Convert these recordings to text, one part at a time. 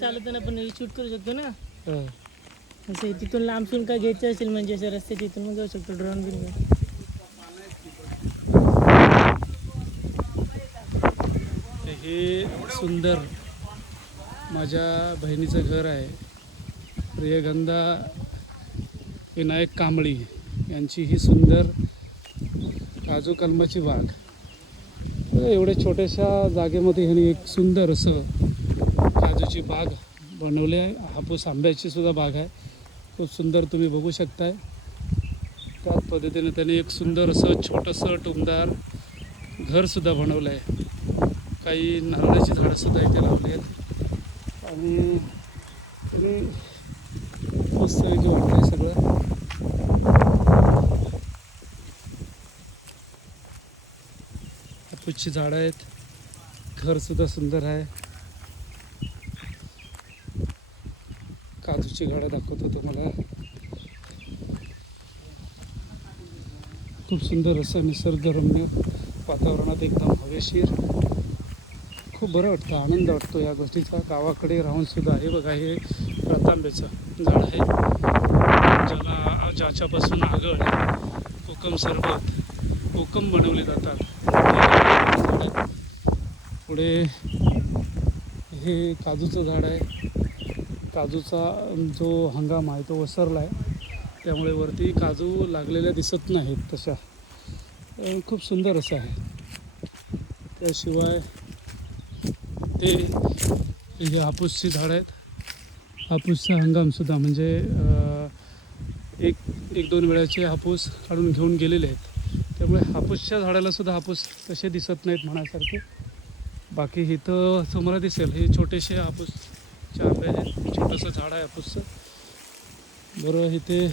चालवताना पण शूट करू शकतो ना. हां. असं तिथून लांबसून काय घ्यायचं असेल म्हणजे असं रस्ते तिथून मग जाऊ शकतो ड्रोन बिन हे सुंदर माझ्या बहिणीचं घर आहे. प्रियगंधा विनायक कांबळी यांची ही सुंदर काजू कलमाची बाग एवढ्या छोट्याशा जागेमध्ये ह्यांनी एक सुंदर असं काजूची बाग बनवली आहे. हापूस आंब्याची सुद्धा बाग आहे. खूप सुंदर तुम्ही बघू शकताय. त्याच पद्धतीने त्यांनी एक सुंदर असं छोटंसं टुमदार घरसुद्धा बनवलं आहे काही नारळाची झाडंसुद्धा इथे लावली आहेत. आणि त्यांनी मस्त पैकी वाटतं आहे सगळं. हापूसची झाडं आहेत. घरसुद्धा सुंदर आहे. काजूची झाडं दाखवतो तुम्हाला. खूप सुंदर असं निसर्गरम्य वातावरणात एकदम हवेशीर. खूप बरं वाटतं आनंद वाटतो या गोष्टीचा. गावाकडे राहून सुद्धा हे बघा हे रतांब्याचं झाड आहे. ज्याला ज्याच्यापासून आगळ कोकम सरबत कोकम बनवले जातात. पुढे हे काजूचं झाड आहे. काजूचा जो हंगाम आहे तो वसरला आहे त्यामुळे वरती काजू लागलेल्या दिसत नाहीत तशा. खूप सुंदर असं आहे. त्याशिवाय ते हे हापूसची झाडं आहेत हापूसचा हंगामसुद्धा म्हणजे एक एक दोन वेळाचे हापूस काढून घेऊन गेलेले आहेत. त्यामुळे हापूसच्या झाडालासुद्धा हापूस तसे दिसत नाहीत म्हणासारखे बाकी इथं तुम्हाला दिसेल हे छोटेसे हापूस आंबे आहेत छोटंसं झाड आहे हापूसचं बरं इथे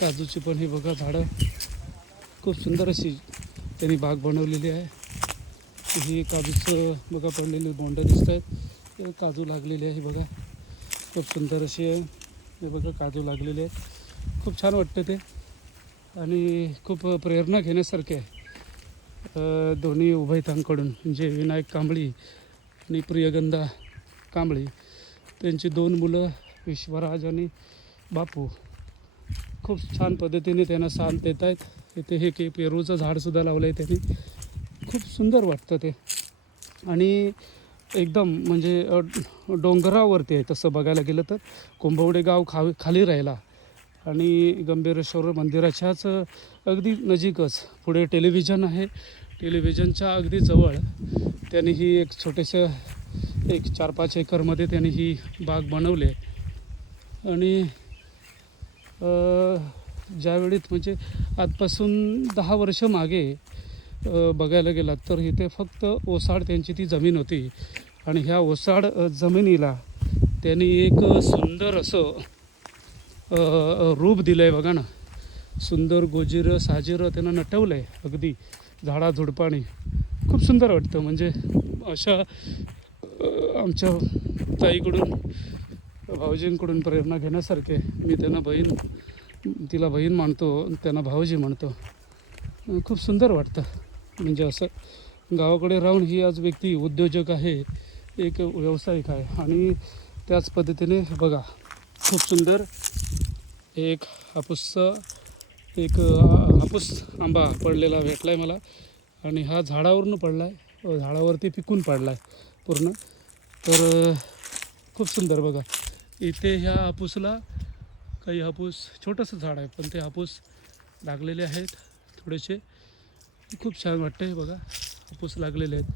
काजूची पण ही बघा झाडं. खूप सुंदर अशी त्यांनी बाग बनवलेली आहे. ही काजूचं बघा पडलेली बोंड दिसत आहेत काजू लागलेली आहे बघा. खूप सुंदर अशी आहे. हे बघा काजू लागलेले आहेत. खूप छान वाटतं ते. आणि खूप प्रेरणा घेण्यासारखे आहे. दोन्ही उभयतांकडून म्हणजे विनायक कांबळी आणि प्रियगंधा कांबळी. त्यांची दोन मुलं विश्वराज आणि बापू. खूप छान पद्धतीने त्यांना साथ देत आहेत. इथे हे के पेरूचं झाडसुद्धा लावलं आहे त्यांनी. खूप सुंदर वाटतं ते. आणि एकदम म्हणजे डोंगरावरती आहे. तसं बघायला गेलं तर कुंभवडे गाव खा खाली राहिला. आणि गंभीरेश्वर मंदिराच्याच अगदी नजीकच. पुढे टेलिव्हिजन आहे. टेलिव्हिजनच्या अगदी जवळ. त्यांनी ही एक छोटेसं एक चार पाच एकरमध्ये त्यांनी ही बाग बनवली आहे. आणि ज्यावेळी ज्यावेळीत म्हणजे आजपासून दहा वर्ष मागे बघायला गेलात तर इथे फक्त ओसाड त्यांची ती जमीन होती. आणि ह्या ओसाड जमिनीला त्यांनी एक सुंदर असं रूप दिलं आहे बघा ना. सुंदर गोजिरं साजिरं त्यांना नटवलं आहे अगदी झाडाझुडपाणी खूप सुंदर वाटतं. म्हणजे अशा आमच्या ताईकडून भाऊजींकडून प्रेरणा घेण्यासारखे मी त्यांना बहीण तिला बहीण मानतो त्यांना भाऊजी म्हणतो. खूप सुंदर वाटतं. म्हणजे असं गावाकडे राहून ही आज व्यक्ती उद्योजक आहे एक व्यावसायिक आहे. आणि त्याच पद्धतीने बघा खूप सुंदर एक हापूसचा एक हापूस आंबा पडलेला भेटला आहे मला. आणि हा झाडावरून पडला आहे झाडावरती पिकून पडला आहे पूर्ण. तर खूप सुंदर बघा. इथे ह्या हापूसला काही हापूस छोटंसं झाड आहे पण ते हापूस लागलेले आहेत थोडेसे. खूप छान वाटतं बघा हापूस लागलेले आहेत.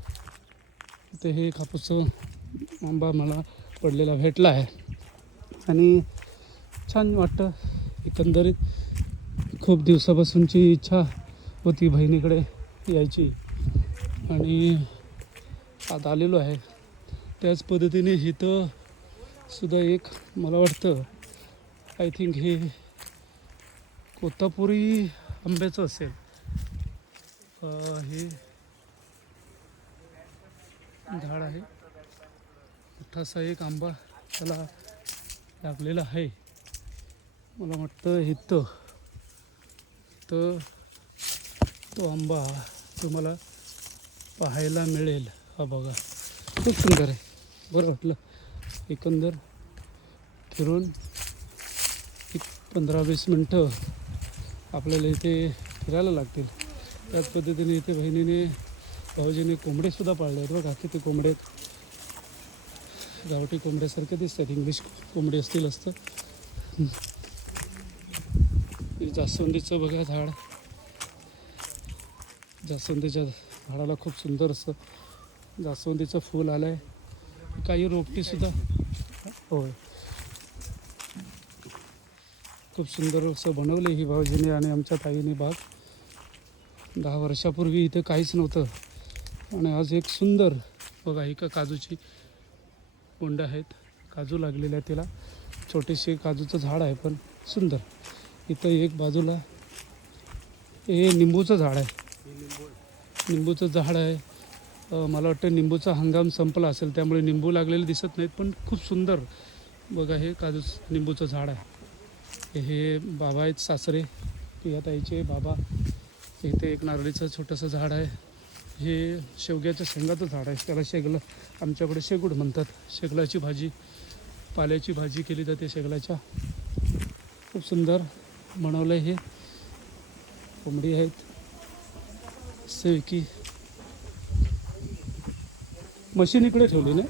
इथे हे एक हापूसचं आंबा मला पडलेला भेटला आहे. आणि छान वाटतं एकंदरीत. खूप दिवसापासूनची इच्छा होती बहिणीकडे यायची. आणि आता आलेलो आहे. त्याच पद्धतीने इथं सुद्धा एक मला वाटतं आय थिंक हे कोतापुरी आंब्याचं असेल. हे झाड आहे. मोठासा एक आंबा त्याला लागलेला आहे. मला वाटतं इथं तर तो आंबा तुम्हाला पाहायला मिळेल. हा बघा खूप सुंदर आहे. बरं वाटलं. एकंदर फिरून एक पंधरा वीस मिनटं आपल्याला इथे फिरायला लागतील. त्याच पद्धतीने इथे बहिणीने भाऊजीने कोंबडेसुद्धा पाळले आहेत बघा. किती कोंबडे आहेत. गावठी कोंबड्यासारखे दिसतात. इंग्लिश कोंबडी असतील असतं. जास्वंदीचं बघा झाड. जास्वंदीच्या झाडाला खूप सुंदर असं जास्वंदीचं फूल आलं आहे काही रोपटीसुद्धा होय. खूप सुंदर असं बनवलं ही भाऊजीने आणि आमच्या ताईने बाग. दहा वर्षापूर्वी इथे काहीच नव्हतं. आणि आज एक सुंदर बघा एका काजूची कुंड आहेत. काजू लागलेल्या आहे तिला. छोटेसे काजूचं झाड आहे पण सुंदर. इथं एक बाजूला हे निंबूचं झाड आहे. निंबूचं झाड आहे. मला वाटतं निंबूचा हंगाम संपला असेल त्यामुळे निंबू लागलेले दिसत नाहीत पण खूप सुंदर. बघा हे काजूस निंबूचं झाड आहे. हे बाबा आहेत सासरे. या ताईचे बाबा. इथे एक नारळीचं छोटंसं झाड आहे. हे शेवग्याच्या शेंगाचं झाड आहे. त्याला शेगलं आमच्याकडे शेगूड म्हणतात. शेगलाची भाजी पाल्याची भाजी केली जाते शेगलाच्या. खूप सुंदर बनवलं आहे हे. कोंबडी आहेत. सेवकी. मशीन इकडे ठेवली ना?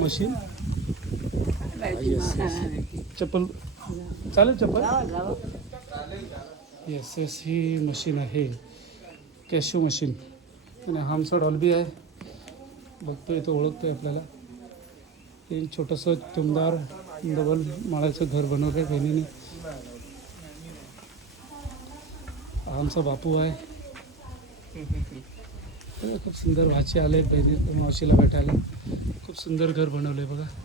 मशीन? चप्पल. चालेल चप्पल? येस येस ही मशीन आहे. कॅशू मशीन आणि हा आमचा डॉल्बी आहे. बघतोय तो ओळखतोय आपल्याला. हे छोटंसं तुमदार डबल माळ्याचं घर बनवलं आहे बहिणीने. आमचा बापू आहे. खूप सुंदर भाची आले बहिणी मावशीला भेटायला. खूप सुंदर घर बनवलं आहे बघा.